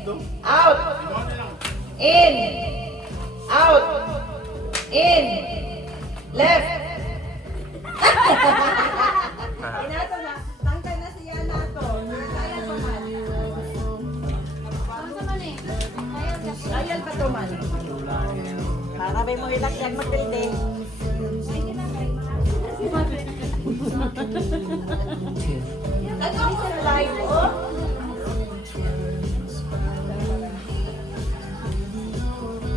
Out. In. Out. In. Left. Inato na. Tangkay na siya nato. Kaya pa man. Kayal pa to man. Para mo relax yan mag-building. Ano ako live, oh?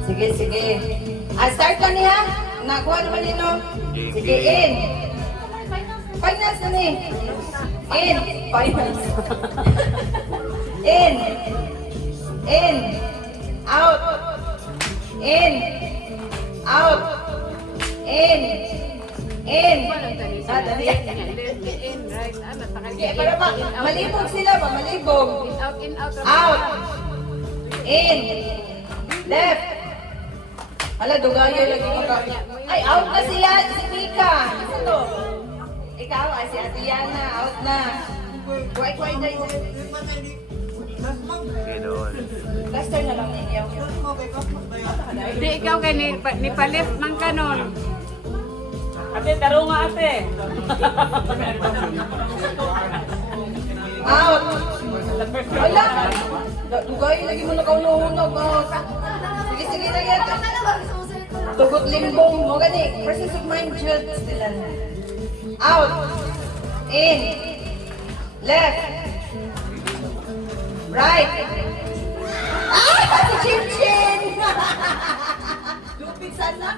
Sige, sige. Start ka niya. Nakuha naman nino. Sige, in. Finance na ni. In. Finance. In. In. Out. In. Out. In. In. Dali. Para ba? Malibog sila ba? Malibog. Out. In. Left. Hala, dugayo lagi maka. Ay, out na siya. Si Mika. Ano to? Ikaw, ay si Ate Yana. Out na. Kuway-kuway na yun. Cluster na lang ninyo. Hindi, ikaw kay ni Palif ng kanon. Ate, taro nga ate. Out. Wala. Dugayo lagi mo nakaunuhunog. Sige, sige na yan. Tugot limbong mo gani. Presence of mind judge sila. Out. In. Left. Right. Ah! Si Chin Chin! Lupit sana.